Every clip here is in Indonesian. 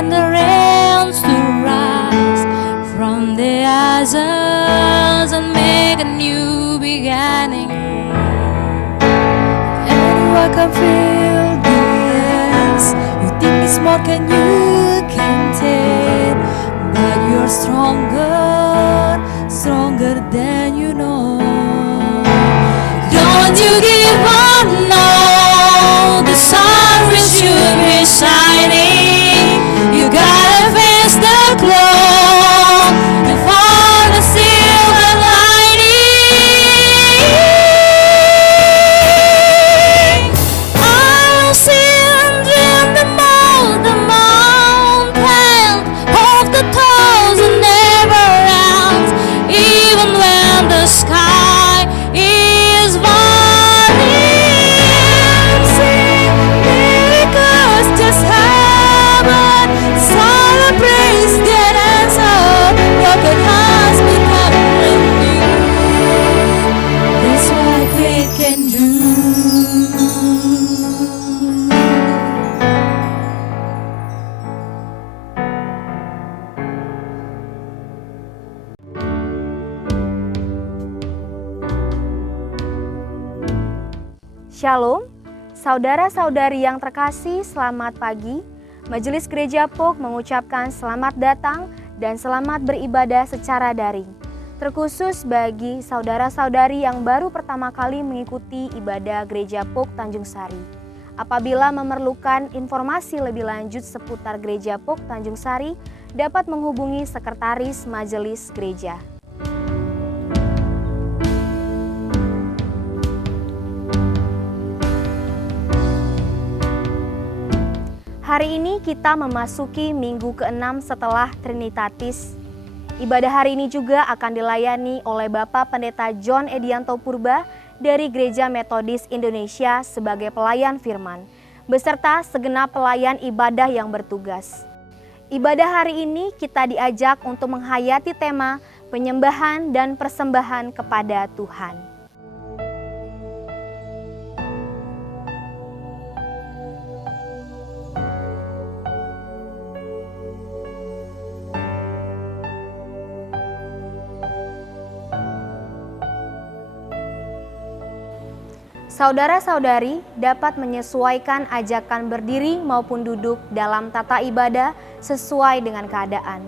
when the rains to rise from the ashes and make a new beginning. And I can feel the ends. You think it's more than you can take, but you're stronger than you know. Don't you give up now, the sun will soon be shining. You gotta face the glow before the silver lining. I'll see and dream the mountain of the thousand never ends, even when the sky is falling. Sing miracles just happen, celebrate that answer. Broken hearts become new. That's what faith can do. Shalom, saudara-saudari yang terkasih, selamat pagi. Majelis Gereja POK mengucapkan selamat datang dan selamat beribadah secara daring. Terkhusus bagi saudara-saudari yang baru pertama kali mengikuti ibadah Gereja POK Tanjung Sari. Apabila memerlukan informasi lebih lanjut seputar Gereja POK Tanjung Sari, dapat menghubungi Sekretaris Majelis Gereja. Hari ini kita memasuki minggu ke-6 setelah Trinitatis. Ibadah hari ini juga akan dilayani oleh Bapak Pendeta John Edianto Purba dari Gereja Metodis Indonesia sebagai pelayan firman, beserta segenap pelayan ibadah yang bertugas. Ibadah hari ini kita diajak untuk menghayati tema penyembahan dan persembahan kepada Tuhan. Saudara-saudari dapat menyesuaikan ajakan berdiri maupun duduk dalam tata ibadah sesuai dengan keadaan.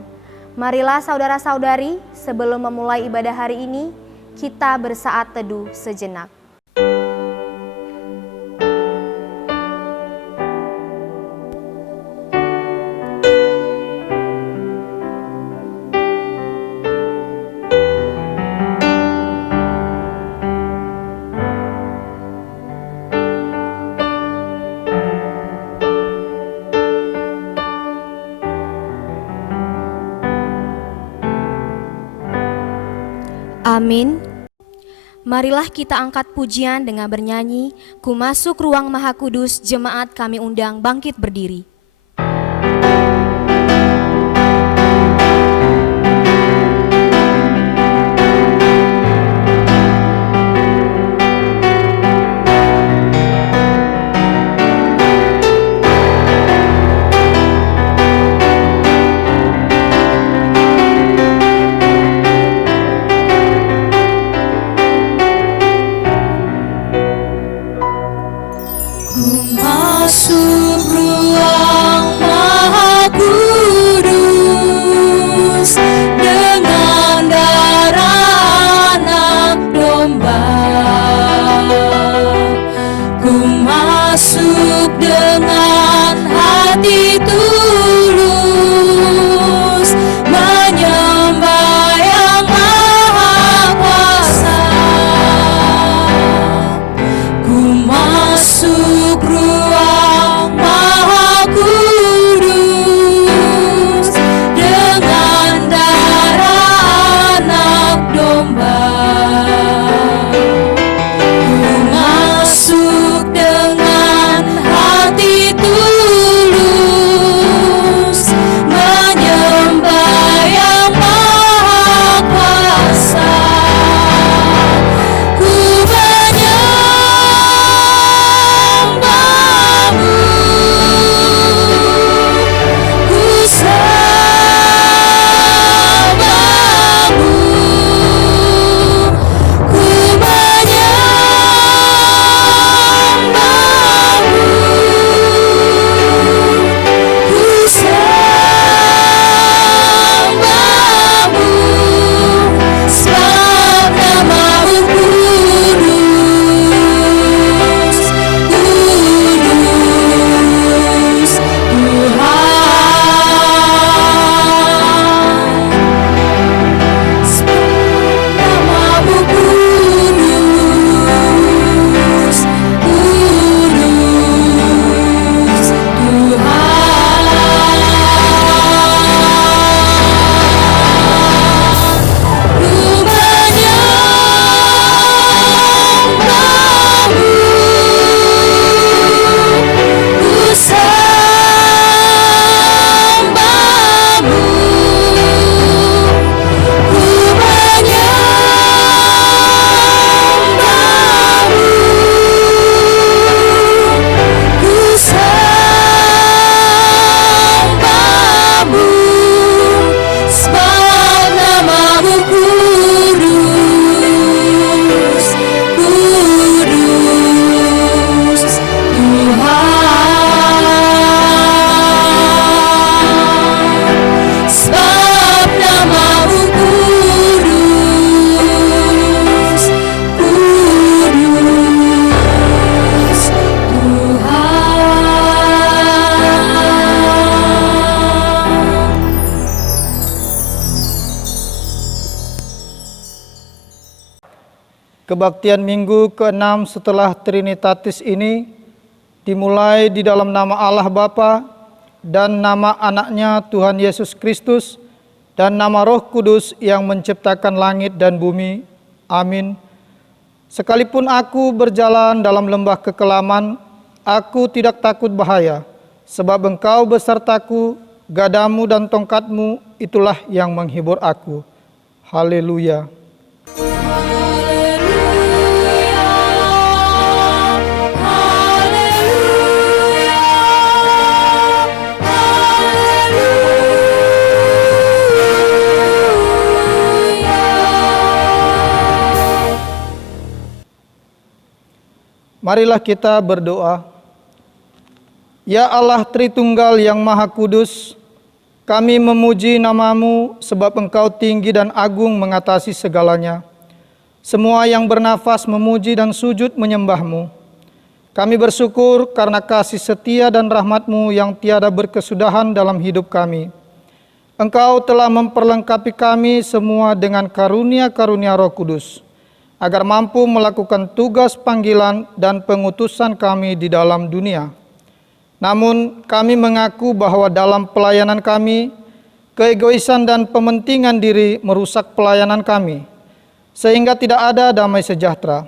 Marilah saudara-saudari, sebelum memulai ibadah hari ini, kita bersaat teduh sejenak. Amin. Marilah kita angkat pujian dengan bernyanyi, Ku masuk ruang Maha Kudus, jemaat kami undang bangkit berdiri. Ku masuk ruang Kebaktian minggu ke-6 setelah Trinitatis ini dimulai di dalam nama Allah Bapa dan nama anaknya Tuhan Yesus Kristus dan nama Roh Kudus yang menciptakan langit dan bumi. Amin. Sekalipun aku berjalan dalam lembah kekelaman, aku tidak takut bahaya, sebab Engkau besertaku, gadamu dan tongkatmu itulah yang menghibur aku. Haleluya. Marilah kita berdoa. Ya Allah Tritunggal yang Maha Kudus, kami memuji nama-Mu sebab Engkau tinggi dan agung mengatasi segalanya. Semua yang bernafas memuji dan sujud menyembah-Mu. Kami bersyukur karena kasih setia dan rahmat-Mu yang tiada berkesudahan dalam hidup kami. Engkau telah memperlengkapi kami semua dengan karunia-karunia Roh Kudus, agar mampu melakukan tugas panggilan dan pengutusan kami di dalam dunia. Namun kami mengaku bahwa dalam pelayanan kami, keegoisan dan pementingan diri merusak pelayanan kami, sehingga tidak ada damai sejahtera.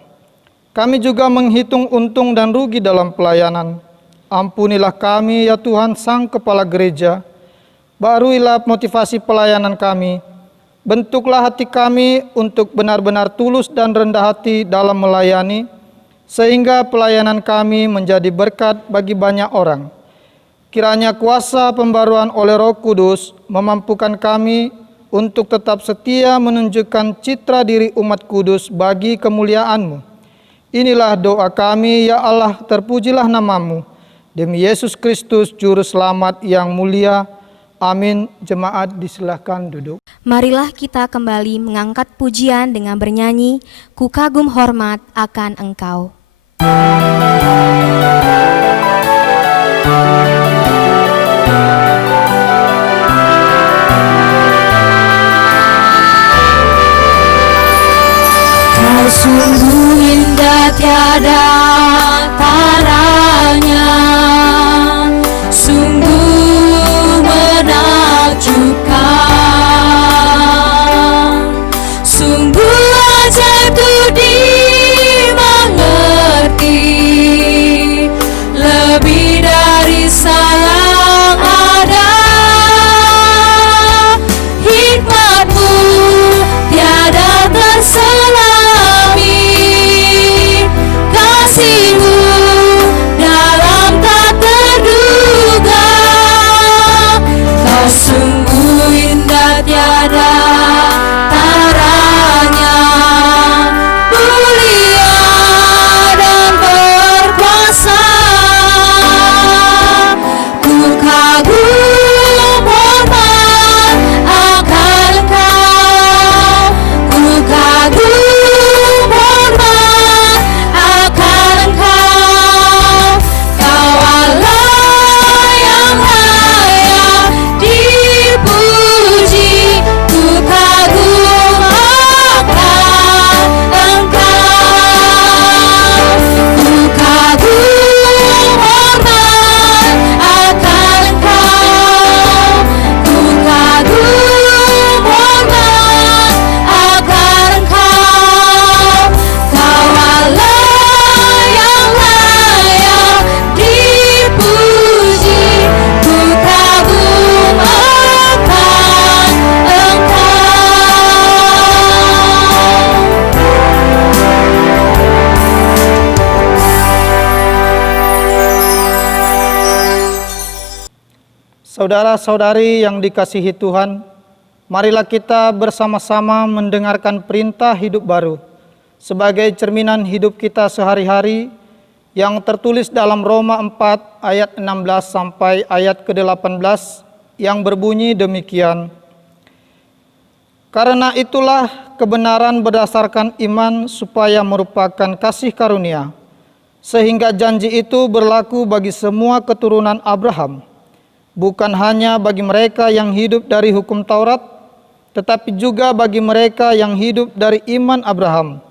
Kami juga menghitung untung dan rugi dalam pelayanan. Ampunilah kami ya Tuhan Sang Kepala Gereja, baruilah motivasi pelayanan kami. Bentuklah hati kami untuk benar-benar tulus dan rendah hati dalam melayani, sehingga pelayanan kami menjadi berkat bagi banyak orang. Kiranya kuasa pembaruan oleh Roh Kudus memampukan kami untuk tetap setia menunjukkan citra diri umat kudus bagi kemuliaan-Mu. Inilah doa kami, ya Allah, terpujilah nama-Mu. Demi Yesus Kristus, Juru Selamat yang mulia. Amin. Jemaat disilahkan duduk. Marilah kita kembali mengangkat pujian dengan bernyanyi, Ku kagum hormat akan Engkau. Kau sungguh indah tiada taranya, sungguh sungguh ajaib tu dimengerti, lebih dari sayang ada. Hikmat-Mu tiada terselami, kasih-Mu dalam tak terduga. Kau sungguh indah tiada taranya, mulia dan berkuasa. Ku kagum hormat akan Engkau, ku kagum hormat akan Engkau. Kau Allah yang layak dipuji, ku kagum akan Engkau. Ku kagum hormat akan Engkau, ku kagum hormat akan Engkau. Kau Allah yang layak dipuji, ku kagum akan Saudara-saudari yang dikasihi Tuhan, marilah kita bersama-sama mendengarkan perintah hidup baru sebagai cerminan hidup kita sehari-hari yang tertulis dalam Roma 4 ayat 16 sampai ayat ke-18 yang berbunyi demikian. Karena itulah kebenaran berdasarkan iman supaya merupakan kasih karunia, sehingga janji itu berlaku bagi semua keturunan Abraham, bukan hanya bagi mereka yang hidup dari hukum Taurat, tetapi juga bagi mereka yang hidup dari iman Abraham.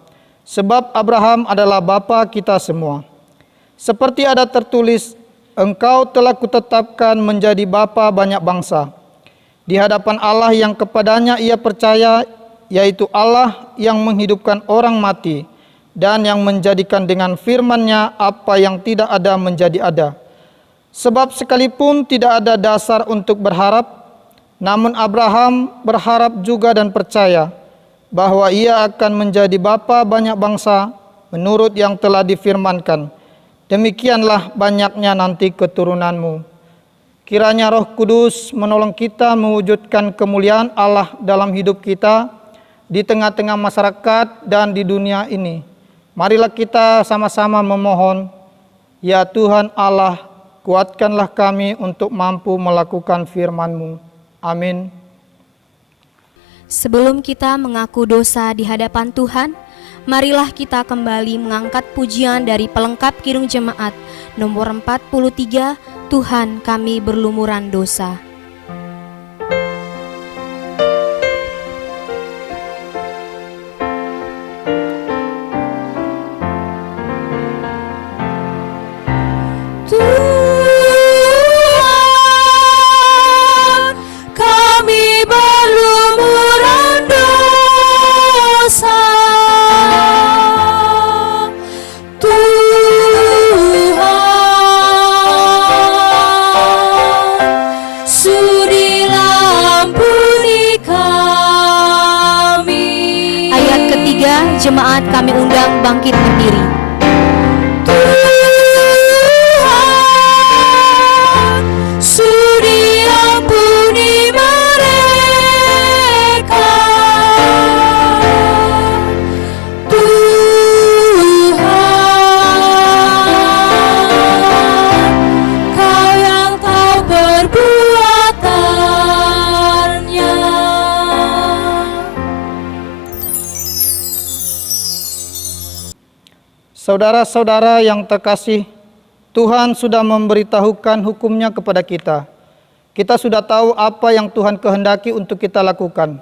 sebab Abraham adalah bapa kita semua. Seperti ada tertulis, engkau telah kutetapkan menjadi bapa banyak bangsa, di hadapan Allah yang kepadanya ia percaya, yaitu Allah yang menghidupkan orang mati, dan yang menjadikan dengan firman-Nya apa yang tidak ada menjadi ada. Sebab sekalipun tidak ada dasar untuk berharap, namun Abraham berharap juga dan percaya bahwa ia akan menjadi bapa banyak bangsa menurut yang telah difirmankan, demikianlah banyaknya nanti keturunanmu. Kiranya Roh Kudus menolong kita mewujudkan kemuliaan Allah dalam hidup kita di tengah-tengah masyarakat dan di dunia ini. Marilah kita sama-sama memohon, ya Tuhan Allah, kuatkanlah kami untuk mampu melakukan firman-Mu. Amin. Sebelum kita mengaku dosa di hadapan Tuhan, marilah kita kembali mengangkat pujian dari pelengkap Kidung Jemaat nomor 43, Tuhan kami berlumuran dosa. Tuhan, kami berlumuran dosa. Tuhan, sudilah ampuni kami. Ayat ketiga, jemaat kami undang bangkit berdiri. Sudi ampuni mereka, Tuhan, Kau yang tahu perbuatannya. Saudara-saudara yang terkasih, Tuhan sudah memberitahukan hukum-Nya kepada kita. Kita sudah tahu apa yang Tuhan kehendaki untuk kita lakukan.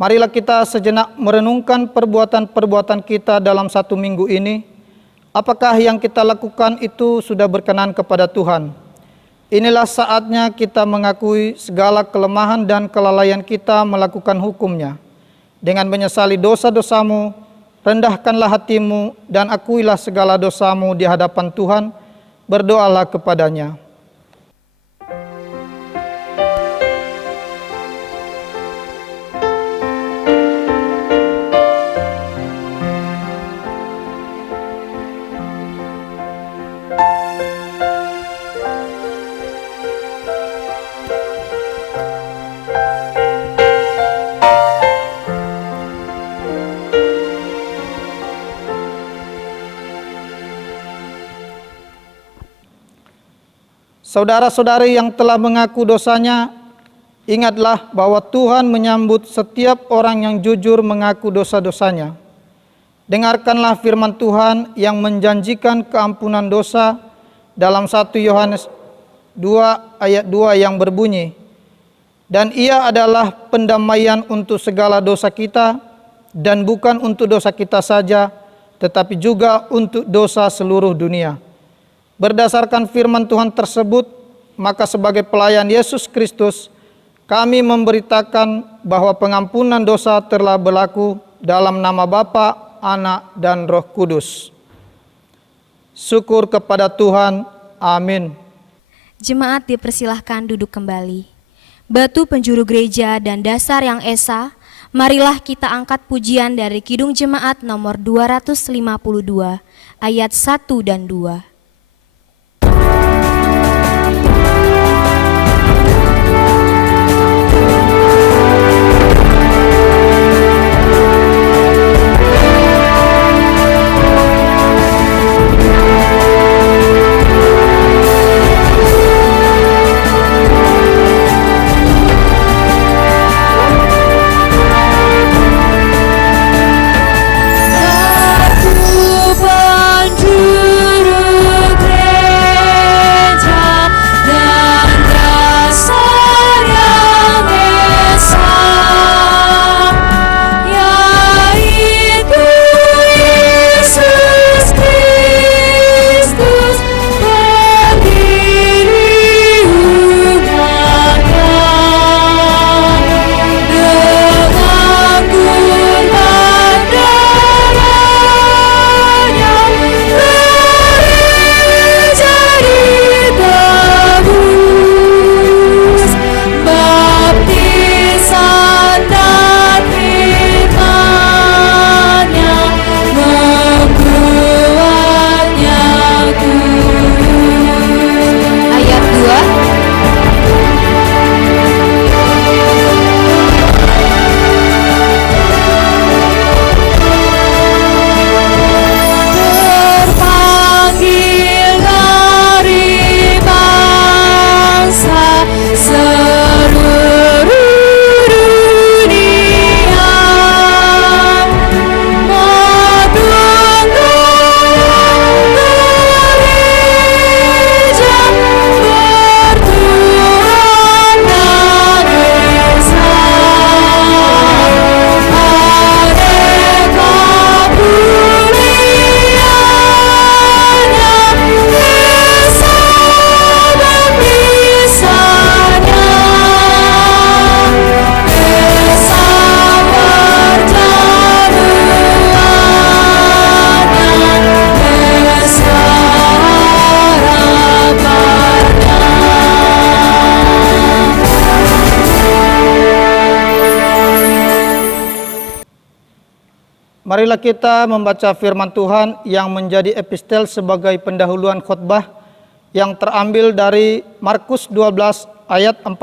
Marilah kita sejenak merenungkan perbuatan-perbuatan kita dalam satu minggu ini. Apakah yang kita lakukan itu sudah berkenan kepada Tuhan? Inilah saatnya kita mengakui segala kelemahan dan kelalaian kita melakukan hukum-Nya. Dengan menyesali dosa-dosamu, rendahkanlah hatimu dan akuilah segala dosamu di hadapan Tuhan. Berdoalah kepadanya. Saudara-saudari yang telah mengaku dosanya, ingatlah bahwa Tuhan menyambut setiap orang yang jujur mengaku dosa-dosanya. Dengarkanlah firman Tuhan yang menjanjikan keampunan dosa dalam 1 Yohanes 2 ayat 2 yang berbunyi, dan ia adalah pendamaian untuk segala dosa kita, dan bukan untuk dosa kita saja, tetapi juga untuk dosa seluruh dunia. Berdasarkan firman Tuhan tersebut, maka sebagai pelayan Yesus Kristus, kami memberitakan bahwa pengampunan dosa telah berlaku dalam nama Bapa, Anak, dan Roh Kudus. Syukur kepada Tuhan. Amin. Jemaat dipersilahkan duduk kembali. Batu penjuru gereja dan dasar yang esa, marilah kita angkat pujian dari Kidung Jemaat nomor 252, ayat 1 dan 2. Batu penjuru Marilah kita membaca firman Tuhan yang menjadi epistel sebagai pendahuluan khotbah yang terambil dari Markus 12 ayat 41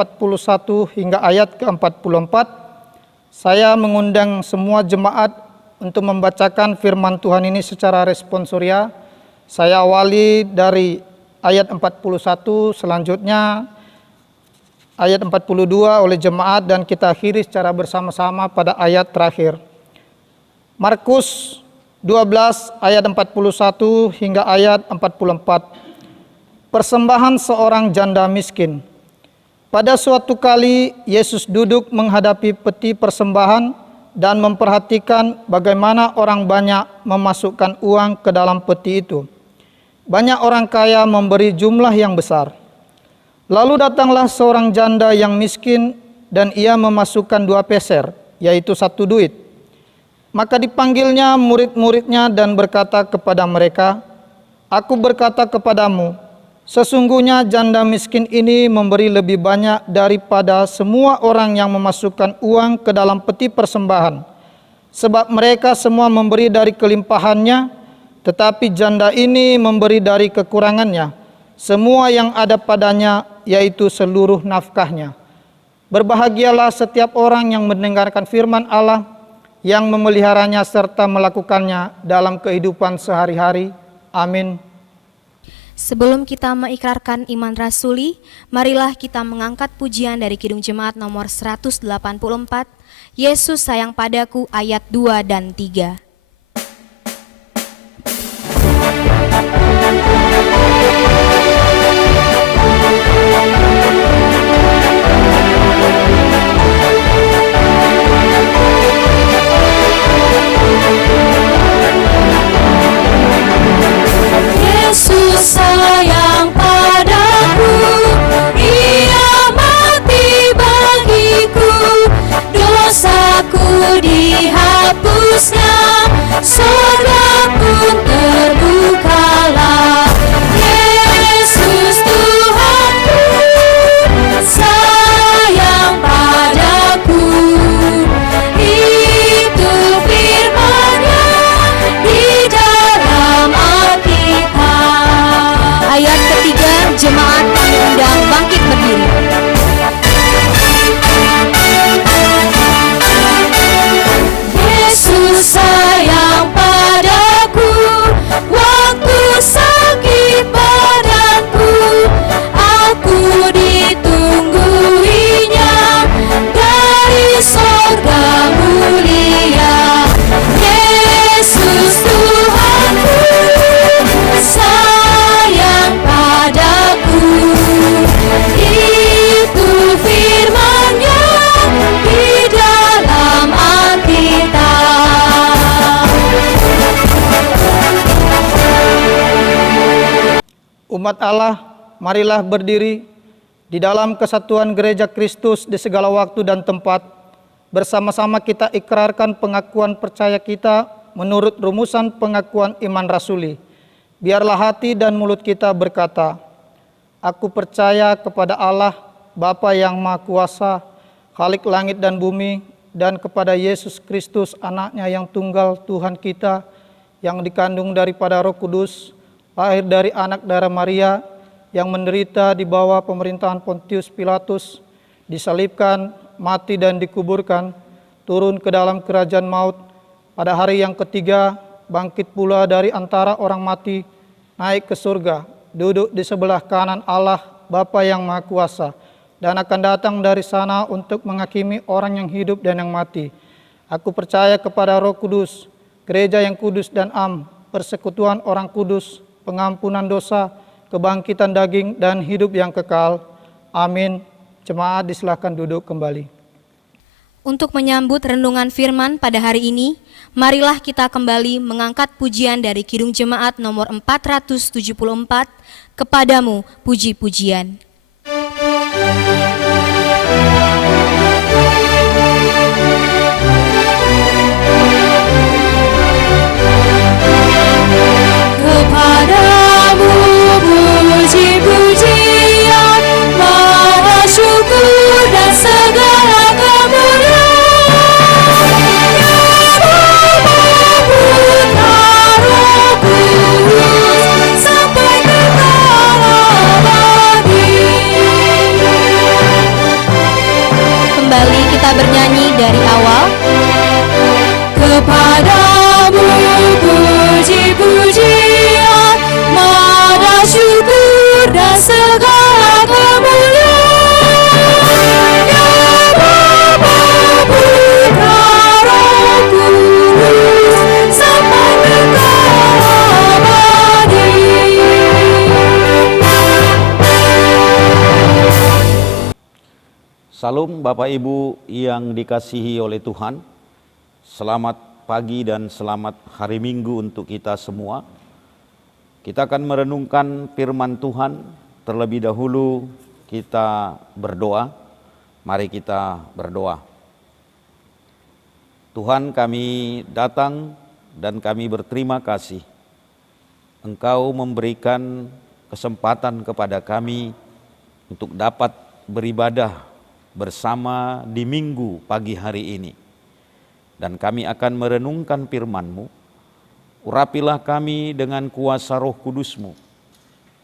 hingga ayat ke-44. Saya mengundang semua jemaat untuk membacakan firman Tuhan ini secara responsoria. Saya awali dari ayat 41, selanjutnya ayat 42 oleh jemaat, dan kita akhiri secara bersama-sama pada ayat terakhir. Markus 12 ayat 41 hingga ayat 44. Persembahan seorang janda miskin. Pada suatu kali Yesus duduk menghadapi peti persembahan dan memperhatikan bagaimana orang banyak memasukkan uang ke dalam peti itu. Banyak orang kaya memberi jumlah yang besar. Lalu datanglah seorang janda yang miskin dan ia memasukkan 2 peser, yaitu 1 duit. Maka dipanggilnya murid-muridnya dan berkata kepada mereka, "Aku berkata kepadamu, sesungguhnya janda miskin ini memberi lebih banyak daripada semua orang yang memasukkan uang ke dalam peti persembahan. Sebab mereka semua memberi dari kelimpahannya, tetapi janda ini memberi dari kekurangannya, semua yang ada padanya, yaitu seluruh nafkahnya." Berbahagialah setiap orang yang mendengarkan firman Allah, yang memeliharanya serta melakukannya dalam kehidupan sehari-hari. Amin. Sebelum kita mengikrarkan iman rasuli, marilah kita mengangkat pujian dari Kidung Jemaat nomor 184, Yesus sayang padaku, ayat 2 dan 3. Yesus sayang padaku, Ia mati bagiku, dosaku dihapusnya, surga pun terbukalah. Yesus Tuhanku sayang padaku, itu firman-Nya di dalam Alkitab. Ayat ketiga, jemaat kami undang bangkit berdiri. Yesus sayang padaku, waktu sakit badanku, aku ditungguinya dari sorga mulia. Yesus Tuhanku sayang padaku, itu firman-Nya di dalam Alkitab. Umat Allah, marilah berdiri di dalam kesatuan gereja Kristus di segala waktu dan tempat. Bersama-sama kita ikrarkan pengakuan percaya kita menurut rumusan pengakuan iman rasuli. Biarlah hati dan mulut kita berkata, "Aku percaya kepada Allah, Bapa yang Maha Kuasa, Khalik langit dan bumi, dan kepada Yesus Kristus, Anaknya yang tunggal Tuhan kita, yang dikandung daripada Roh Kudus, lahir dari anak darah Maria, yang menderita di bawah pemerintahan Pontius Pilatus, disalibkan, mati dan dikuburkan, turun ke dalam kerajaan maut, pada hari yang ketiga bangkit pula dari antara orang mati, naik ke surga, duduk di sebelah kanan Allah Bapa yang Maha Kuasa, dan akan datang dari sana untuk menghakimi orang yang hidup dan yang mati. Aku percaya kepada Roh Kudus, gereja yang kudus dan am, persekutuan orang kudus, pengampunan dosa, kebangkitan daging, dan hidup yang kekal. Amin. Jemaat disilahkan duduk kembali. Untuk menyambut renungan firman pada hari ini, marilah kita kembali mengangkat pujian dari Kidung Jemaat nomor 474, Kepadamu Puji-pujian. Kepadamu puji-pujian, maha syukur dan segala kemuliaan. Salam Bapak Ibu yang dikasihi oleh Tuhan. Selamat pagi dan selamat hari Minggu untuk kita semua. Kita akan merenungkan firman Tuhan. Terlebih dahulu kita berdoa. Mari kita berdoa. Tuhan, kami datang dan kami berterima kasih. Engkau memberikan kesempatan kepada kami untuk dapat beribadah bersama di Minggu pagi hari ini. Dan kami akan merenungkan firman-Mu. Urapilah kami dengan kuasa Roh Kudus-Mu.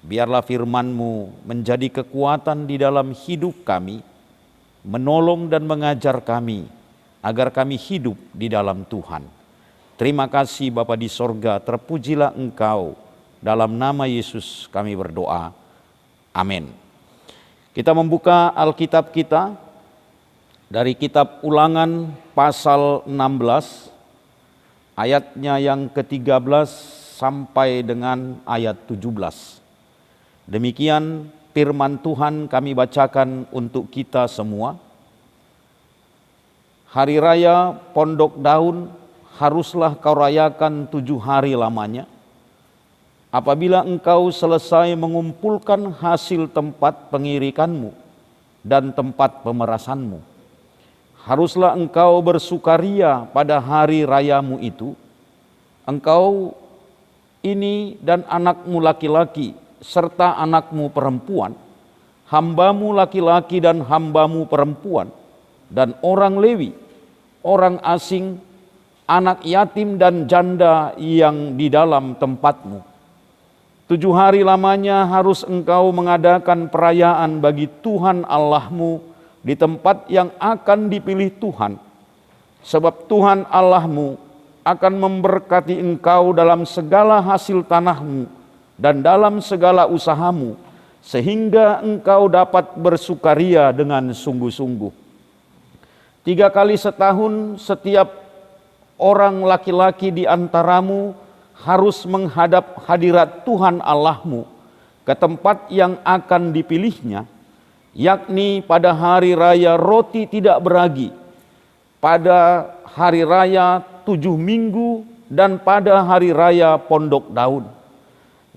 Biarlah firman-Mu menjadi kekuatan di dalam hidup kami, menolong dan mengajar kami, agar kami hidup di dalam Tuhan. Terima kasih Bapa di sorga, terpujilah Engkau. Dalam nama Yesus kami berdoa. Amin. Kita membuka Alkitab kita dari kitab Ulangan pasal 16, ayatnya yang ke-13 sampai dengan ayat 17. Demikian firman Tuhan kami bacakan untuk kita semua. Hari raya Pondok Daun haruslah kau rayakan 7 hari lamanya. Apabila engkau selesai mengumpulkan hasil tempat pengirikanmu dan tempat pemerasanmu, haruslah engkau bersukaria pada hari rayamu itu. Engkau ini dan anakmu laki-laki serta anakmu perempuan, hambamu laki-laki dan hambamu perempuan, dan orang Lewi, orang asing, anak yatim dan janda yang di dalam tempatmu. 7 hari lamanya harus engkau mengadakan perayaan bagi Tuhan Allahmu di tempat yang akan dipilih Tuhan. Sebab Tuhan Allahmu akan memberkati engkau dalam segala hasil tanahmu dan dalam segala usahamu, sehingga engkau dapat bersukaria dengan sungguh-sungguh. 3 kali setahun setiap orang laki-laki di antaramu harus menghadap hadirat Tuhan Allahmu ke tempat yang akan dipilihnya, yakni pada hari raya roti tidak beragi, pada hari raya 7 minggu, dan pada hari raya Pondok Daun.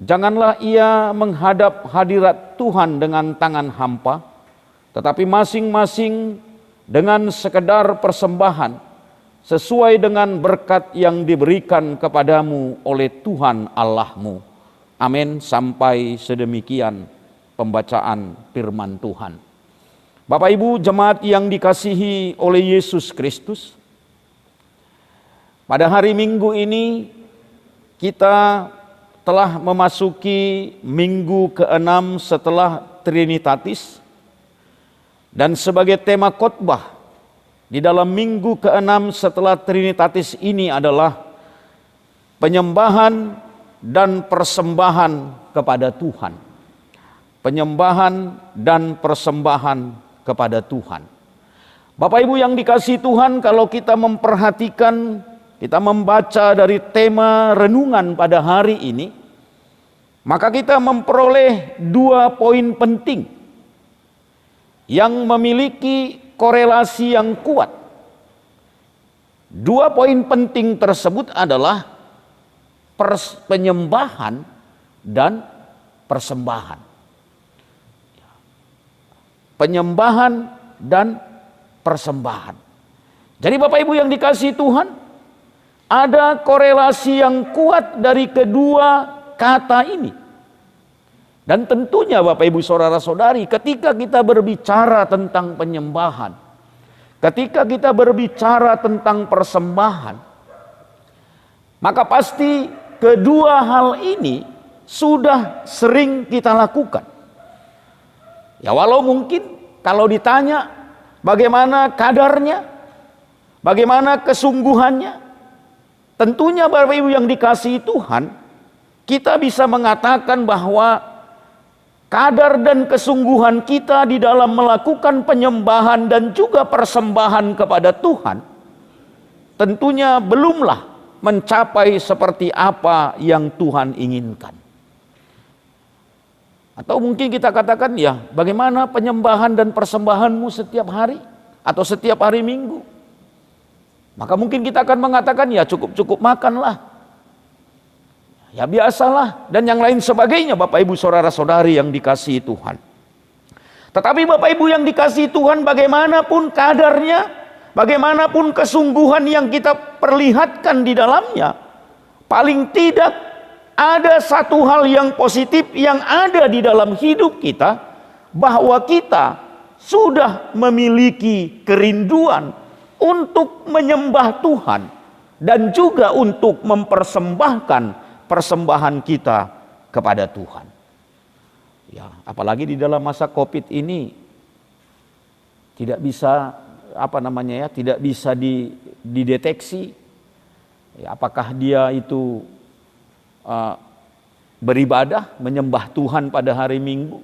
Janganlah ia menghadap hadirat Tuhan dengan tangan hampa, tetapi masing-masing dengan sekedar persembahan sesuai dengan berkat yang diberikan kepadamu oleh Tuhan Allahmu. Amin. Sampai sedemikian pembacaan firman Tuhan. Bapak Ibu jemaat yang dikasihi oleh Yesus Kristus, pada hari Minggu ini kita telah memasuki minggu ke-6 setelah Trinitatis. Dan sebagai tema khotbah di dalam minggu ke-6 setelah Trinitatis ini adalah penyembahan dan persembahan kepada Tuhan. Penyembahan dan persembahan kepada Tuhan. Bapak Ibu yang dikasihi Tuhan, kalau kita memperhatikan, kita membaca dari tema renungan pada hari ini, maka kita memperoleh 2 poin penting yang memiliki korelasi yang kuat. 2 poin penting tersebut adalah penyembahan dan persembahan. Penyembahan dan persembahan. Jadi Bapak Ibu yang dikasihi Tuhan, ada korelasi yang kuat dari kedua kata ini. Dan tentunya Bapak Ibu Saudara-saudari, ketika kita berbicara tentang penyembahan, ketika kita berbicara tentang persembahan, maka pasti kedua hal ini sudah sering kita lakukan. Ya walau mungkin kalau ditanya bagaimana kadarnya, bagaimana kesungguhannya, tentunya Bapak Ibu yang dikasihi Tuhan, kita bisa mengatakan bahwa kadar dan kesungguhan kita di dalam melakukan penyembahan dan juga persembahan kepada Tuhan tentunya belumlah mencapai seperti apa yang Tuhan inginkan. Atau mungkin kita katakan, ya bagaimana penyembahan dan persembahanmu setiap hari atau setiap hari Minggu? Maka mungkin kita akan mengatakan, ya cukup-cukup makanlah, ya biasalah, dan yang lain sebagainya, Bapak Ibu saudara-saudari yang dikasihi Tuhan. Tetapi Bapak Ibu yang dikasihi Tuhan, bagaimanapun kadarnya, bagaimanapun kesungguhan yang kita perlihatkan di dalamnya, paling tidak ada satu hal yang positif yang ada di dalam hidup kita, bahwa kita sudah memiliki kerinduan untuk menyembah Tuhan dan juga untuk mempersembahkan persembahan kita kepada Tuhan. Ya, apalagi di dalam masa Covid ini tidak bisa tidak bisa dideteksi ya, apakah dia itu beribadah, menyembah Tuhan pada hari Minggu,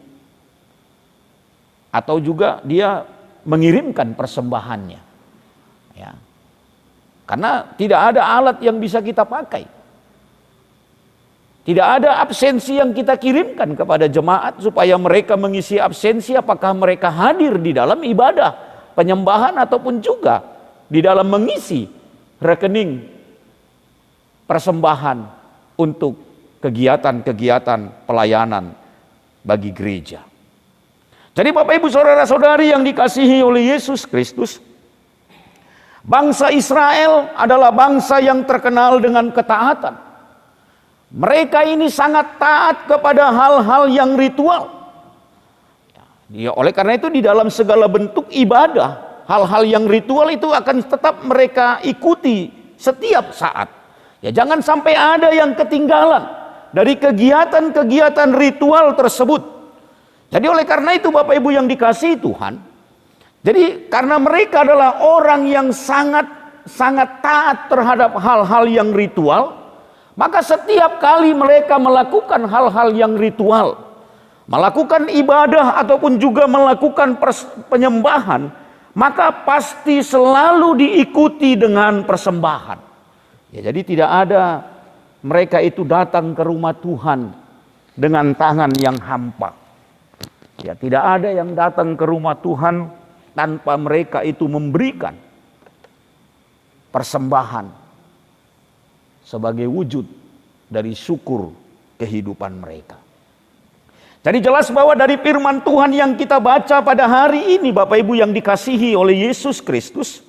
atau juga dia mengirimkan persembahannya, ya. Karena tidak ada alat yang bisa kita pakai, tidak ada absensi yang kita kirimkan kepada jemaat supaya mereka mengisi absensi apakah mereka hadir di dalam ibadah, penyembahan, ataupun juga di dalam mengisi rekening persembahan untuk kegiatan-kegiatan pelayanan bagi gereja. Jadi Bapak Ibu saudara-saudari yang dikasihi oleh Yesus Kristus, bangsa Israel adalah bangsa yang terkenal dengan ketaatan. Mereka ini sangat taat kepada hal-hal yang ritual. Ya, oleh karena itu di dalam segala bentuk ibadah, hal-hal yang ritual itu akan tetap mereka ikuti setiap saat. Ya, jangan sampai ada yang ketinggalan dari kegiatan-kegiatan ritual tersebut. Jadi oleh karena itu Bapak Ibu yang dikasihi Tuhan, jadi karena mereka adalah orang yang sangat taat terhadap hal-hal yang ritual, maka setiap kali mereka melakukan hal-hal yang ritual, melakukan ibadah ataupun juga melakukan penyembahan, maka pasti selalu diikuti dengan persembahan. Ya, jadi tidak ada mereka itu datang ke rumah Tuhan dengan tangan yang hampa. Ya, tidak ada yang datang ke rumah Tuhan tanpa mereka itu memberikan persembahan sebagai wujud dari syukur kehidupan mereka. Jadi jelas bahwa dari firman Tuhan yang kita baca pada hari ini Bapak Ibu yang dikasihi oleh Yesus Kristus,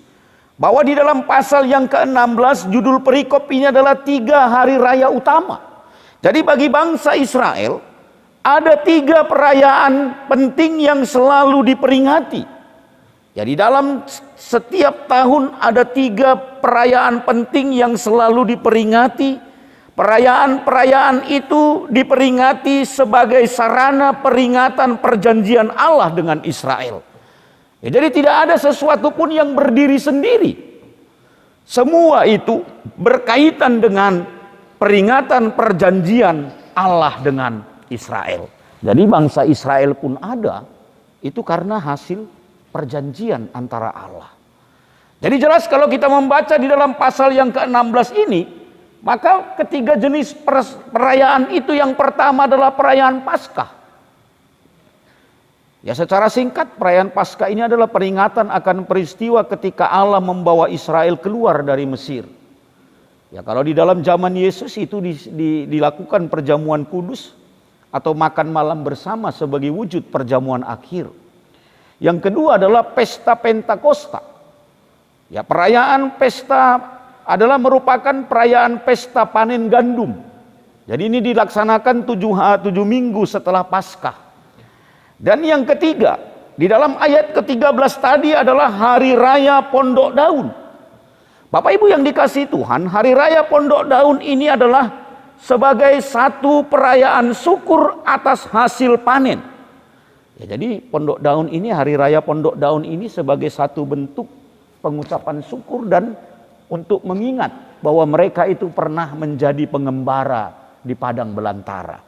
bahwa di dalam pasal yang ke-16 judul perikop ini adalah 3 hari raya utama. Jadi bagi bangsa Israel ada 3 perayaan penting yang selalu diperingati. Jadi dalam setiap tahun ada 3 perayaan penting yang selalu diperingati. Perayaan-perayaan itu diperingati sebagai sarana peringatan perjanjian Allah dengan Israel. Ya, jadi tidak ada sesuatu pun yang berdiri sendiri. Semua itu berkaitan dengan peringatan perjanjian Allah dengan Israel. Jadi bangsa Israel pun ada, itu karena hasil perjanjian antara Allah. Jadi jelas kalau kita membaca di dalam pasal yang ke-16 ini, maka ketiga jenis perayaan itu yang pertama adalah perayaan Paskah. Ya, secara singkat perayaan Paskah ini adalah peringatan akan peristiwa ketika Allah membawa Israel keluar dari Mesir. Ya, kalau di dalam zaman Yesus itu dilakukan perjamuan kudus atau makan malam bersama sebagai wujud perjamuan akhir. Yang kedua adalah pesta Pentakosta. Ya, perayaan pesta adalah merupakan perayaan pesta panen gandum. Jadi ini dilaksanakan 7 minggu setelah Paskah. Dan yang ketiga, di dalam ayat ke-13 tadi adalah Hari Raya Pondok Daun. Bapak Ibu yang dikasihi Tuhan, Hari Raya Pondok Daun ini adalah sebagai satu perayaan syukur atas hasil panen. Ya, jadi Pondok Daun ini, Hari Raya Pondok Daun ini sebagai satu bentuk pengucapan syukur dan untuk mengingat bahwa mereka itu pernah menjadi pengembara di padang belantara.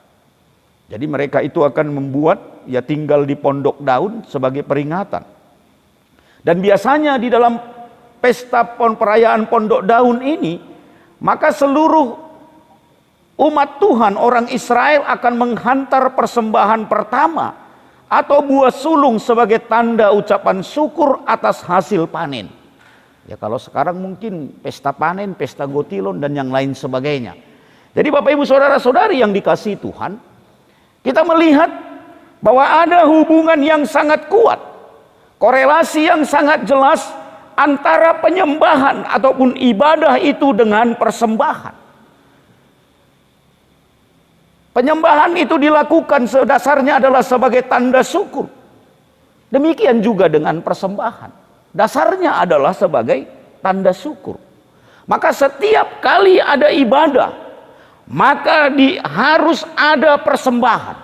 Jadi mereka itu akan membuat tinggal di pondok daun sebagai peringatan. Dan biasanya di dalam pesta perayaan pondok daun ini, maka seluruh umat Tuhan, orang Israel akan menghantar persembahan pertama atau buah sulung sebagai tanda ucapan syukur atas hasil panen. Ya kalau sekarang mungkin pesta panen, pesta gotilon dan yang lain sebagainya. Jadi Bapak Ibu Saudara-saudari yang dikasihi Tuhan, kita melihat bahwa ada hubungan yang sangat kuat, korelasi yang sangat jelas antara penyembahan ataupun ibadah itu dengan persembahan. Penyembahan itu dilakukan dasarnya adalah sebagai tanda syukur. Demikian juga dengan persembahan. Dasarnya adalah sebagai tanda syukur. Maka setiap kali ada ibadah, maka harus ada persembahan.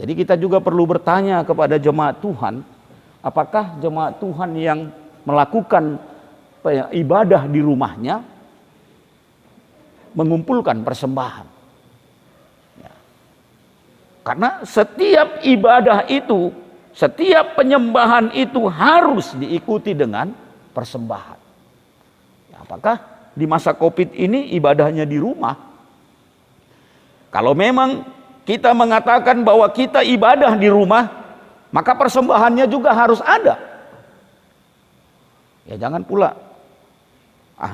Jadi kita juga perlu bertanya kepada jemaat Tuhan, apakah jemaat Tuhan yang melakukan ibadah di rumahnya mengumpulkan persembahan? Karena setiap ibadah itu, setiap penyembahan itu harus diikuti dengan persembahan. Ya, apakah di masa Covid ini ibadahnya di rumah? Kalau memang kita mengatakan bahwa kita ibadah di rumah, maka persembahannya juga harus ada. Ya jangan pula,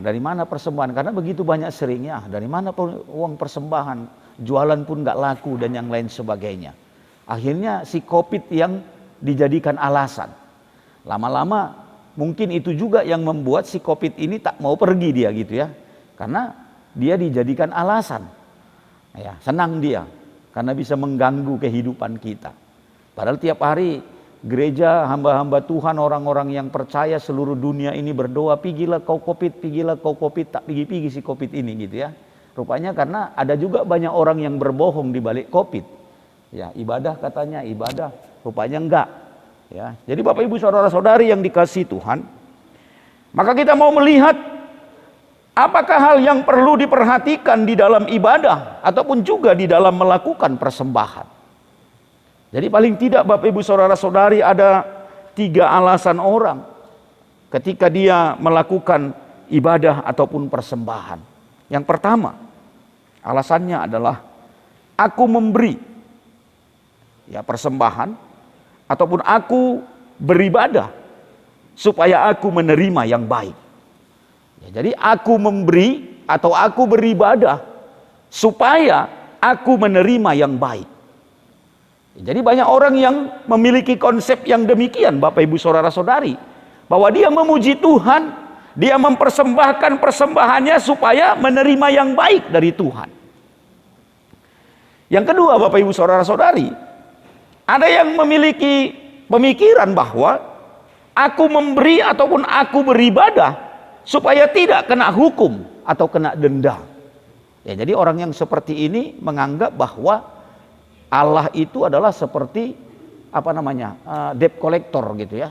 dari mana persembahan? Karena begitu banyak seringnya, dari mana uang persembahan? Jualan pun gak laku dan yang lain sebagainya. Akhirnya si Covid yang dijadikan alasan. Lama-lama mungkin itu juga yang membuat si Covid ini tak mau pergi dia gitu ya. Karena dia dijadikan alasan. Ya, senang dia karena bisa mengganggu kehidupan kita. Padahal tiap hari gereja, hamba-hamba Tuhan, orang-orang yang percaya seluruh dunia ini berdoa, pigilah kau Covid, tak pigi-pigi si Covid ini gitu ya. Rupanya karena ada juga banyak orang yang berbohong di balik Covid. Ya, ibadah katanya ibadah, rupanya enggak. Ya, jadi Bapak Ibu Saudara-saudari yang dikasihi Tuhan, maka kita mau melihat apakah hal yang perlu diperhatikan di dalam ibadah ataupun juga di dalam melakukan persembahan. Jadi paling tidak Bapak Ibu Saudara-saudari ada 3 alasan orang ketika dia melakukan ibadah ataupun persembahan. Yang pertama, alasannya adalah aku memberi ya persembahan ataupun aku beribadah supaya aku menerima yang baik. Ya, jadi aku memberi atau aku beribadah supaya aku menerima yang baik. Ya, jadi banyak orang yang memiliki konsep yang demikian Bapak Ibu Saudara-saudari, bahwa dia memuji Tuhan, dia mempersembahkan persembahannya supaya menerima yang baik dari Tuhan. Yang kedua Bapak Ibu Saudara-saudari, ada yang memiliki pemikiran bahwa aku memberi ataupun aku beribadah supaya tidak kena hukum atau kena denda. Ya, jadi orang yang seperti ini menganggap bahwa Allah itu adalah seperti debt collector gitu ya.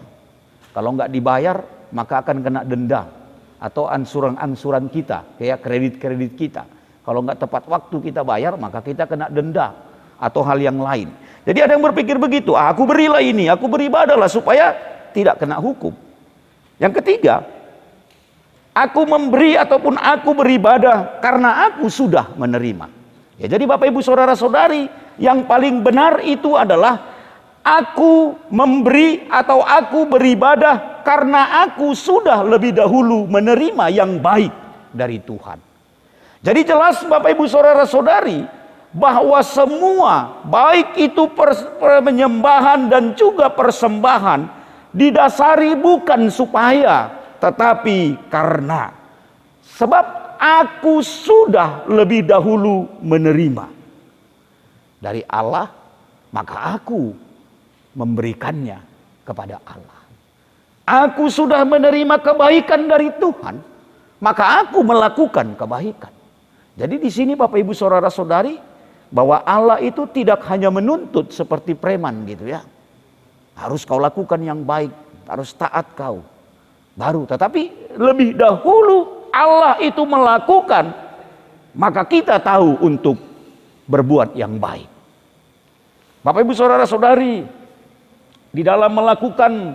Kalau nggak dibayar maka akan kena denda atau angsuran kita, kayak kredit kita. Kalau nggak tepat waktu kita bayar maka kita kena denda atau hal yang lain. Jadi ada yang berpikir begitu, aku berilah ini, aku beribadahlah supaya tidak kena hukum. Yang ketiga, aku memberi ataupun aku beribadah karena aku sudah menerima. Ya, jadi Bapak Ibu Saudara-saudari, yang paling benar itu adalah aku memberi atau aku beribadah karena aku sudah lebih dahulu menerima yang baik dari Tuhan. Jadi jelas Bapak Ibu Saudara-saudari, bahwa semua baik itu penyembahan dan juga persembahan didasari bukan supaya, tetapi karena. Sebab aku sudah lebih dahulu menerima dari Allah, maka aku memberikannya kepada Allah. Aku sudah menerima kebaikan dari Tuhan, maka aku melakukan kebaikan. Jadi di sini Bapak Ibu Saudara-saudari, bahwa Allah itu tidak hanya menuntut seperti preman gitu ya. Harus kau lakukan yang baik, harus taat kau. Baru, tetapi lebih dahulu Allah itu melakukan, maka kita tahu untuk berbuat yang baik. Bapak Ibu Saudara-saudari, di dalam melakukan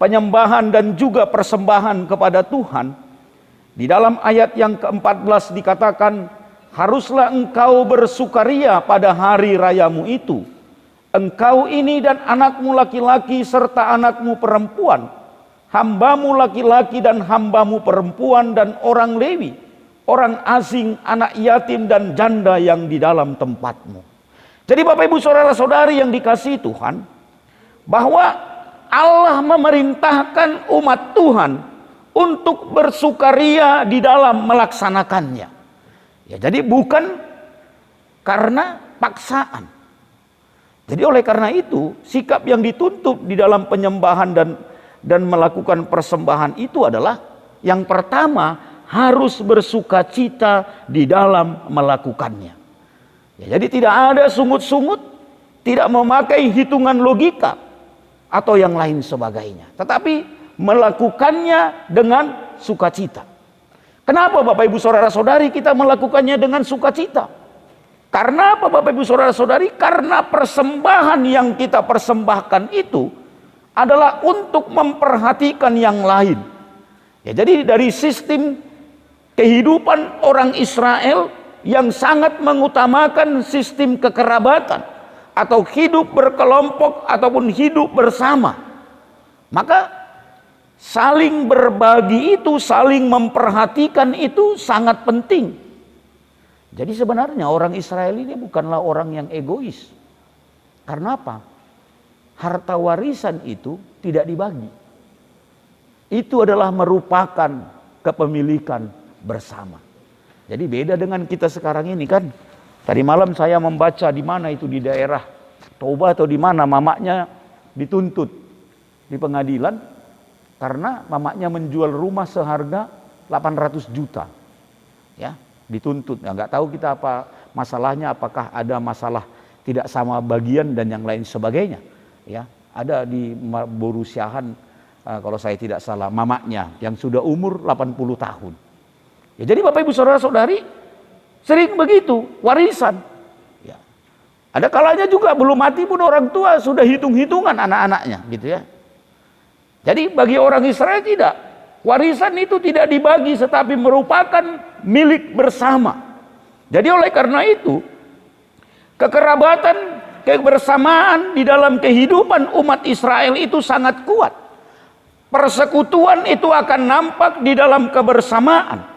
penyembahan dan juga persembahan kepada Tuhan, di dalam ayat yang ke-14 dikatakan, haruslah engkau bersukaria pada hari rayamu itu. Engkau ini dan anakmu laki-laki serta anakmu perempuan, hambamu laki-laki dan hambamu perempuan dan orang Lewi, orang asing, anak yatim dan janda yang di dalam tempatmu. Jadi Bapak Ibu saudara-saudari yang dikasihi Tuhan, bahwa Allah memerintahkan umat Tuhan untuk bersukaria di dalam melaksanakannya. Ya, jadi bukan karena paksaan. Jadi oleh karena itu, sikap yang dituntut di dalam penyembahan dan melakukan persembahan itu adalah yang pertama, harus bersukacita di dalam melakukannya. Ya, jadi tidak ada sungut-sungut, tidak memakai hitungan logika atau yang lain sebagainya, tetapi melakukannya dengan sukacita. Kenapa Bapak Ibu saudara-saudari kita melakukannya dengan sukacita? Karena apa Bapak Ibu saudara-saudari? Karena persembahan yang kita persembahkan itu adalah untuk memperhatikan yang lain. Ya, jadi dari sistem kehidupan orang Israel yang sangat mengutamakan sistem kekerabatan atau hidup berkelompok ataupun hidup bersama, maka saling berbagi itu, saling memperhatikan itu sangat penting. Jadi sebenarnya orang Israel ini bukanlah orang yang egois. Karena apa? Harta warisan itu tidak dibagi. Itu adalah merupakan kepemilikan bersama. Jadi beda dengan kita sekarang ini kan. Tadi malam saya membaca di mana itu di daerah Toba atau di mana mamaknya dituntut di pengadilan karena mamaknya menjual rumah seharga 800 juta. Ya, dituntut. Nggak tahu kita apa masalahnya, apakah ada masalah tidak sama bagian dan yang lain sebagainya. Ya, ada di Borusiahan kalau saya tidak salah mamaknya yang sudah umur 80 tahun. Ya, jadi Bapak Ibu saudara-saudari sering begitu warisan. Ya. Ada kalanya juga belum mati pun orang tua sudah hitung-hitungan anak-anaknya, gitu ya. Jadi bagi orang Israel tidak, warisan itu tidak dibagi tetapi merupakan milik bersama. Jadi oleh karena itu kekerabatan, kebersamaan di dalam kehidupan umat Israel itu sangat kuat. Persekutuan itu akan nampak di dalam kebersamaan.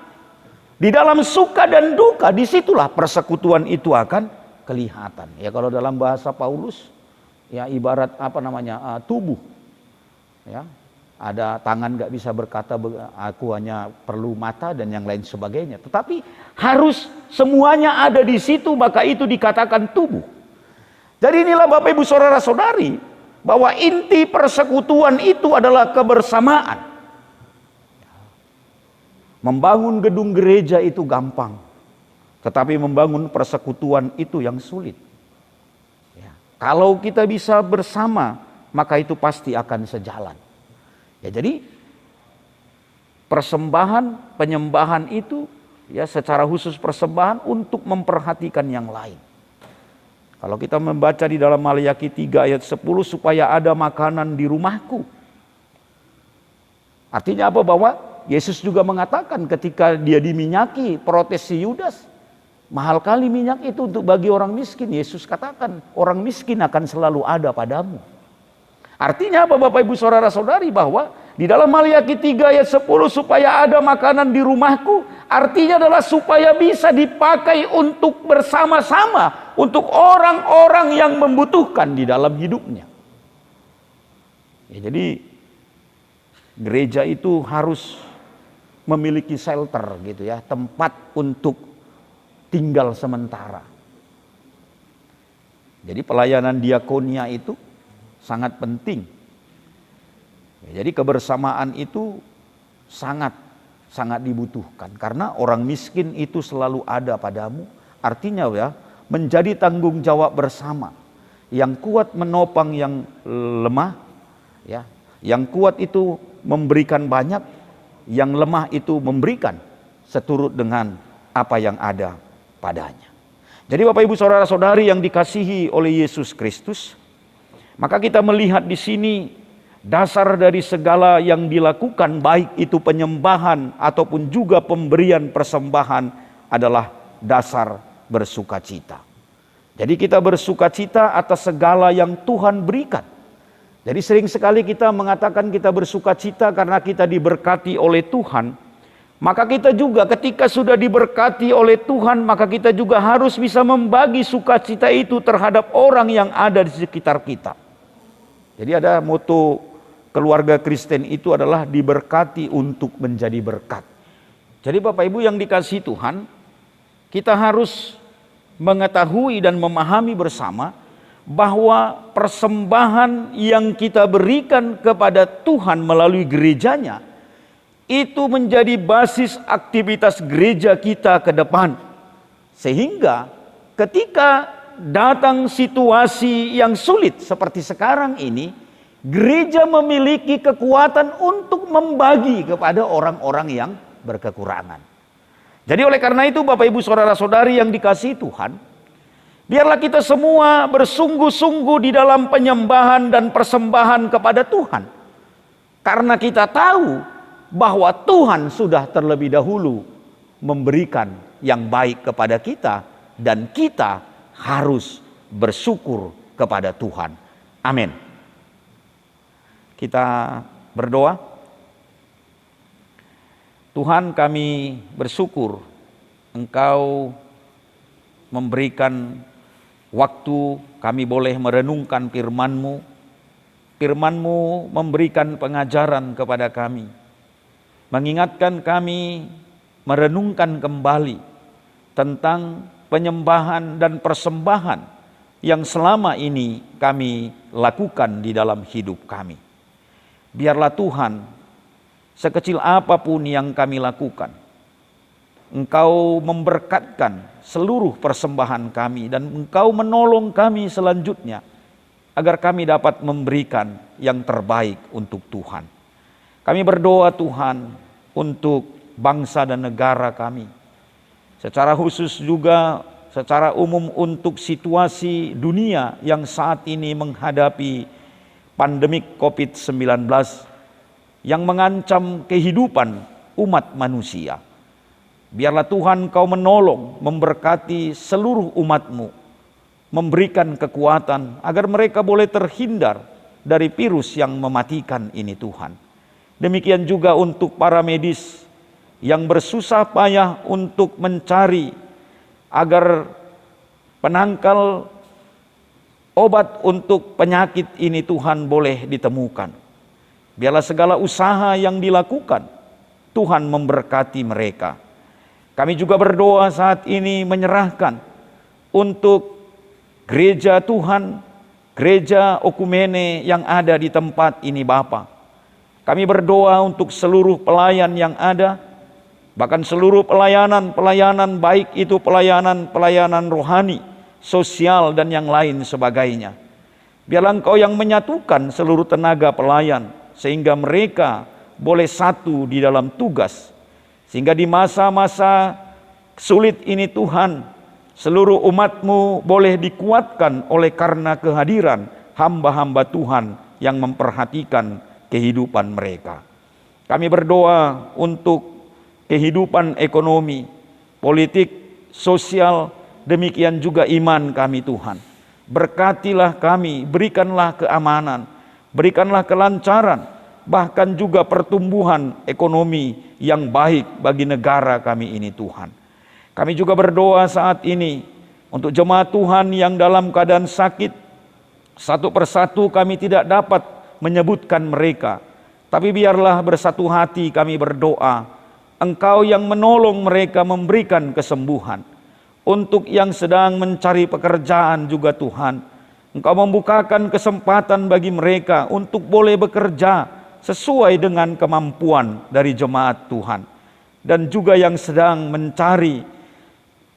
Di dalam suka dan duka, disitulah persekutuan itu akan kelihatan. Ya, kalau dalam bahasa Paulus, ya ibarat tubuh. Ya, ada tangan nggak bisa berkata aku hanya perlu mata dan yang lain sebagainya. Tetapi harus semuanya ada di situ, maka itu dikatakan tubuh. Jadi inilah Bapak Ibu saudara-saudari, bahwa inti persekutuan itu adalah kebersamaan. Membangun gedung gereja itu gampang, tetapi membangun persekutuan itu yang sulit. Ya, kalau kita bisa bersama, maka itu pasti akan sejalan. Ya, jadi persembahan, penyembahan itu ya secara khusus persembahan untuk memperhatikan yang lain. Kalau kita membaca di dalam Maliaki 3 ayat 10, supaya ada makanan di rumahku. Artinya apa? Bahwa Yesus juga mengatakan ketika dia diminyaki, protes si Yudas, mahal kali minyak itu untuk bagi orang miskin. Yesus katakan orang miskin akan selalu ada padamu. Artinya apa Bapak Ibu saudara-saudari? Bahwa di dalam Maliaki 3 ayat 10, supaya ada makanan di rumahku, artinya adalah supaya bisa dipakai untuk bersama-sama, untuk orang-orang yang membutuhkan di dalam hidupnya. Ya, jadi gereja itu harus memiliki shelter gitu ya, tempat untuk tinggal sementara. Jadi pelayanan diakonia itu sangat penting. Ya, jadi kebersamaan itu sangat dibutuhkan karena orang miskin itu selalu ada padamu. Artinya ya, menjadi tanggung jawab bersama. Yang kuat menopang yang lemah, ya. Yang kuat itu memberikan banyak, yang lemah itu memberikan seturut dengan apa yang ada padanya. Jadi Bapak Ibu saudara-saudari yang dikasihi oleh Yesus Kristus, maka kita melihat di sini dasar dari segala yang dilakukan, baik itu penyembahan ataupun juga pemberian persembahan, adalah dasar bersukacita. Jadi kita bersukacita atas segala yang Tuhan berikan. Jadi sering sekali kita mengatakan kita bersukacita karena kita diberkati oleh Tuhan. Maka kita juga ketika sudah diberkati oleh Tuhan, maka kita juga harus bisa membagi sukacita itu terhadap orang yang ada di sekitar kita. Jadi ada moto keluarga Kristen itu adalah diberkati untuk menjadi berkat. Jadi Bapak Ibu yang dikasihi Tuhan, kita harus mengetahui dan memahami bersama bahwa persembahan yang kita berikan kepada Tuhan melalui gerejanya itu menjadi basis aktivitas gereja kita ke depan. Sehingga ketika datang situasi yang sulit seperti sekarang ini, gereja memiliki kekuatan untuk membagi kepada orang-orang yang berkekurangan. Jadi oleh karena itu Bapak Ibu Saudara-saudari yang dikasihi Tuhan, biarlah kita semua bersungguh-sungguh di dalam penyembahan dan persembahan kepada Tuhan. Karena kita tahu bahwa Tuhan sudah terlebih dahulu memberikan yang baik kepada kita, dan kita harus bersyukur kepada Tuhan. Amin. Kita berdoa. Tuhan, kami bersyukur Engkau memberikan waktu kami boleh merenungkan firman-Mu. Firman-Mu memberikan pengajaran kepada kami, mengingatkan kami merenungkan kembali tentang penyembahan dan persembahan yang selama ini kami lakukan di dalam hidup kami. Biarlah Tuhan, sekecil apapun yang kami lakukan, Engkau memberkatkan seluruh persembahan kami, dan Engkau menolong kami selanjutnya agar kami dapat memberikan yang terbaik untuk Tuhan. Kami berdoa Tuhan untuk bangsa dan negara kami, secara khusus juga secara umum untuk situasi dunia yang saat ini menghadapi pandemik COVID-19 yang mengancam kehidupan umat manusia. Biarlah Tuhan Kau menolong, memberkati seluruh umat-Mu, memberikan kekuatan agar mereka boleh terhindar dari virus yang mematikan ini Tuhan. Demikian juga untuk para medis yang bersusah payah untuk mencari agar penangkal obat untuk penyakit ini Tuhan boleh ditemukan. Biarlah segala usaha yang dilakukan, Tuhan memberkati mereka. Kami juga berdoa saat ini menyerahkan untuk gereja Tuhan, gereja Okumene yang ada di tempat ini Bapa. Kami berdoa untuk seluruh pelayan yang ada, bahkan seluruh pelayanan baik itu pelayanan rohani, sosial dan yang lain sebagainya. Biarlah Engkau yang menyatukan seluruh tenaga pelayan, sehingga mereka boleh satu di dalam tugas. Sehingga di masa-masa sulit ini Tuhan, seluruh umat-Mu boleh dikuatkan oleh karena kehadiran hamba-hamba Tuhan yang memperhatikan kehidupan mereka. Kami berdoa untuk kehidupan ekonomi, politik, sosial, demikian juga iman kami Tuhan. Berkatilah kami, berikanlah keamanan, berikanlah kelancaran, bahkan juga pertumbuhan ekonomi yang baik bagi negara kami ini Tuhan. Kami juga berdoa saat ini untuk jemaat Tuhan yang dalam keadaan sakit. Satu persatu kami tidak dapat menyebutkan mereka, tapi biarlah bersatu hati kami berdoa, Engkau yang menolong mereka memberikan kesembuhan. Untuk yang sedang mencari pekerjaan juga Tuhan, Engkau membukakan kesempatan bagi mereka untuk boleh bekerja sesuai dengan kemampuan dari jemaat Tuhan. Dan juga yang sedang mencari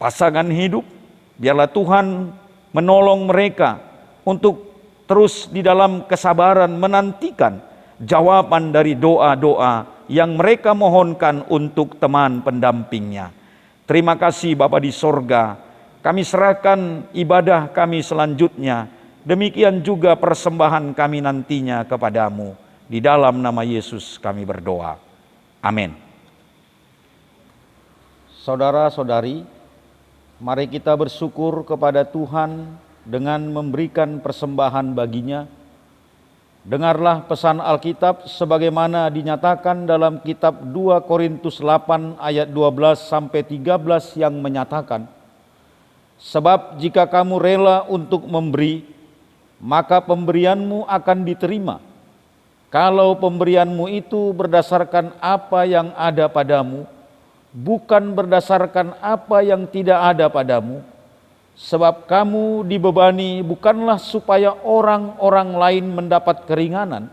pasangan hidup, biarlah Tuhan menolong mereka untuk terus di dalam kesabaran menantikan jawaban dari doa-doa yang mereka mohonkan untuk teman pendampingnya. Terima kasih Bapa di sorga, kami serahkan ibadah kami selanjutnya. Demikian juga persembahan kami nantinya kepadamu. Di dalam nama Yesus kami berdoa. Amin. Saudara-saudari Mari kita bersyukur kepada Tuhan dengan memberikan persembahan baginya. Dengarlah pesan Alkitab sebagaimana dinyatakan dalam kitab 2 Korintus 8 ayat 12 sampai 13 yang menyatakan, sebab jika kamu rela untuk memberi, maka pemberianmu akan diterima. Kalau pemberianmu itu berdasarkan apa yang ada padamu, bukan berdasarkan apa yang tidak ada padamu, sebab kamu dibebani bukanlah supaya orang-orang lain mendapat keringanan,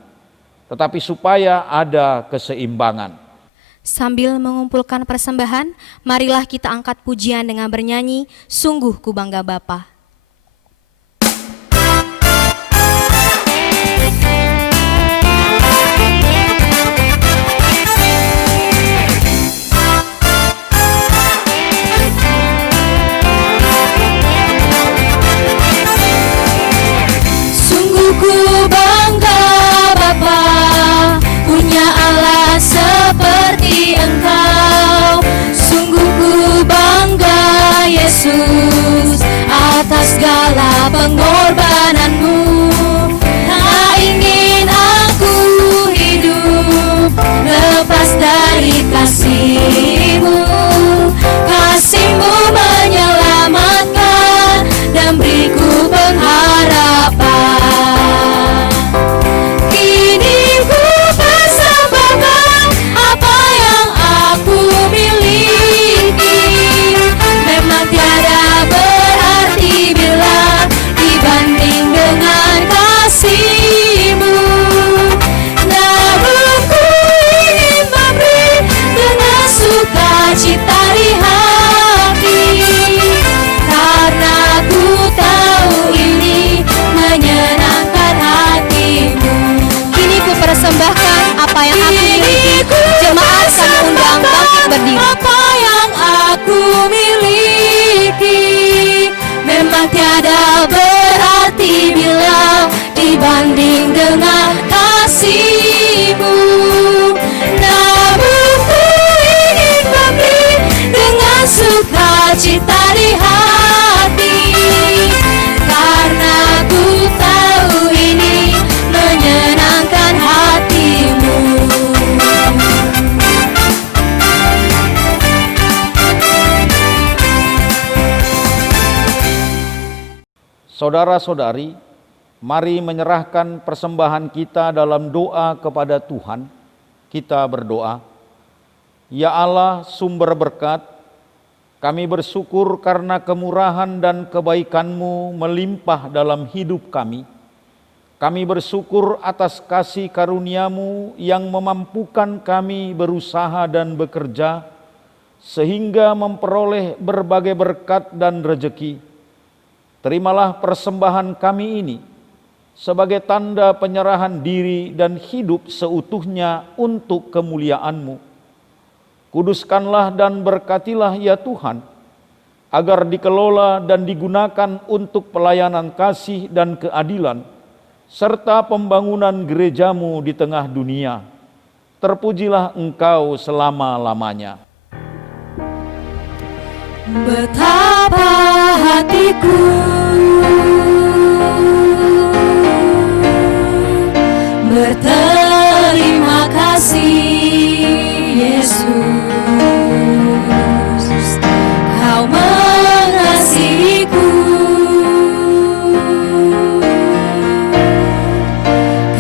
tetapi supaya ada keseimbangan. Sambil mengumpulkan persembahan, marilah kita angkat pujian dengan bernyanyi, Sungguh Ku Bangga Bapa. Atas segala pengorbananmu, tak ingin aku hidup lepas dari kasih-Mu. Kasih-Mu menyelamatkan dan beriku pengharapan. Kini ku persembahkan apa yang aku miliki, memang tiada dibanding dengan kasih-Mu. Namun ku ingin memberi dengan sukacita di hati, karena ku tahu ini menyenangkan hati-Mu. Kini ku persembahkan apa yang aku miliki. Jemaat kami undang bangkit berdiri. Apa yang aku miliki memang tiada berarti bila dibanding dengan kasih-Mu. Namun ku ingin memberi dengan sukacita di hati, karena ku tahu ini menyenangkan hati-Mu. Saudara-saudari, mari menyerahkan persembahan kita dalam doa kepada Tuhan. Kita berdoa. Ya Allah, sumber berkat, kami bersyukur karena kemurahan dan kebaikan-Mu melimpah dalam hidup kami. Kami bersyukur atas kasih karunia-Mu yang memampukan kami berusaha dan bekerja, sehingga memperoleh berbagai berkat dan rejeki. Terimalah persembahan kami ini sebagai tanda penyerahan diri dan hidup seutuhnya untuk kemuliaan-Mu. Kuduskanlah dan berkatilah ya Tuhan, agar dikelola dan digunakan untuk pelayanan kasih dan keadilan, serta pembangunan gereja-Mu di tengah dunia. Terpujilah Engkau selama-lamanya. Betapa hatiku berterima kasih, Yesus, Kau mengasihiku,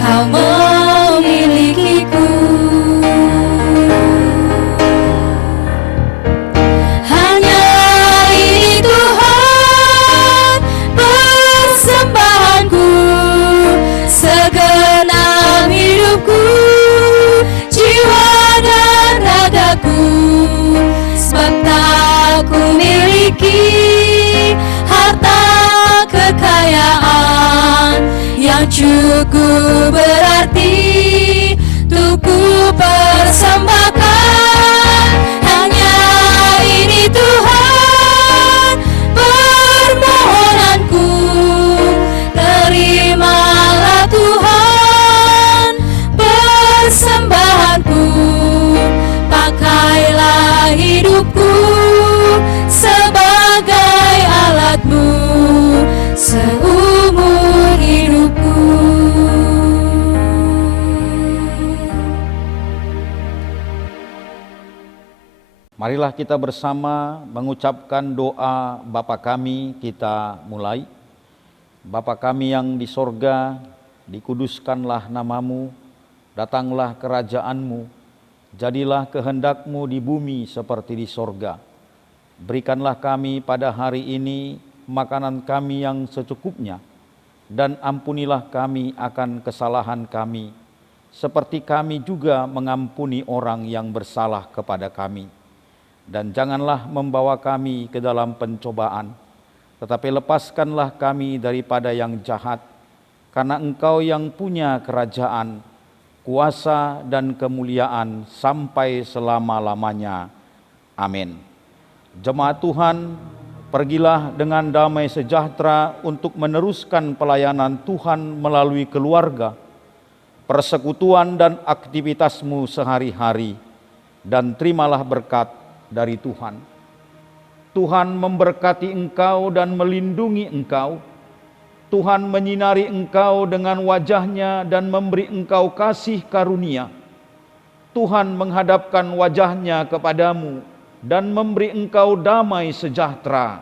Kau memilikiku. Hanya ini Tuhan persembahanku, segenap hidupku, jiwa dan ragaku, sebab tak ku miliki harta kekayaan yang cukup berarti untuk ku persembahkan. Hanya ini Tuhan permohonanku, terimalah Tuhan persembahanku, pakailah hidupku sebagai Marilah kita bersama mengucapkan doa Bapa kami, kita mulai. Bapa kami yang di sorga, dikuduskanlah namamu, datanglah kerajaanmu, jadilah kehendakmu di bumi seperti di sorga. Berikanlah kami pada hari ini makanan kami yang secukupnya, dan ampunilah kami akan kesalahan kami, seperti kami juga mengampuni orang yang bersalah kepada kami. Dan janganlah membawa kami ke dalam pencobaan, tetapi lepaskanlah kami daripada yang jahat, karena Engkau yang punya kerajaan, kuasa dan kemuliaan sampai selama-lamanya. Amin. Jemaat Tuhan, pergilah dengan damai sejahtera untuk meneruskan pelayanan Tuhan melalui keluarga, persekutuan dan aktivitasmu sehari-hari, dan terimalah berkat dari Tuhan. Tuhan memberkati engkau dan melindungi engkau. Tuhan menyinari engkau dengan wajah-Nya dan memberi engkau kasih karunia. Tuhan menghadapkan wajah-Nya kepadamu dan memberi engkau damai sejahtera.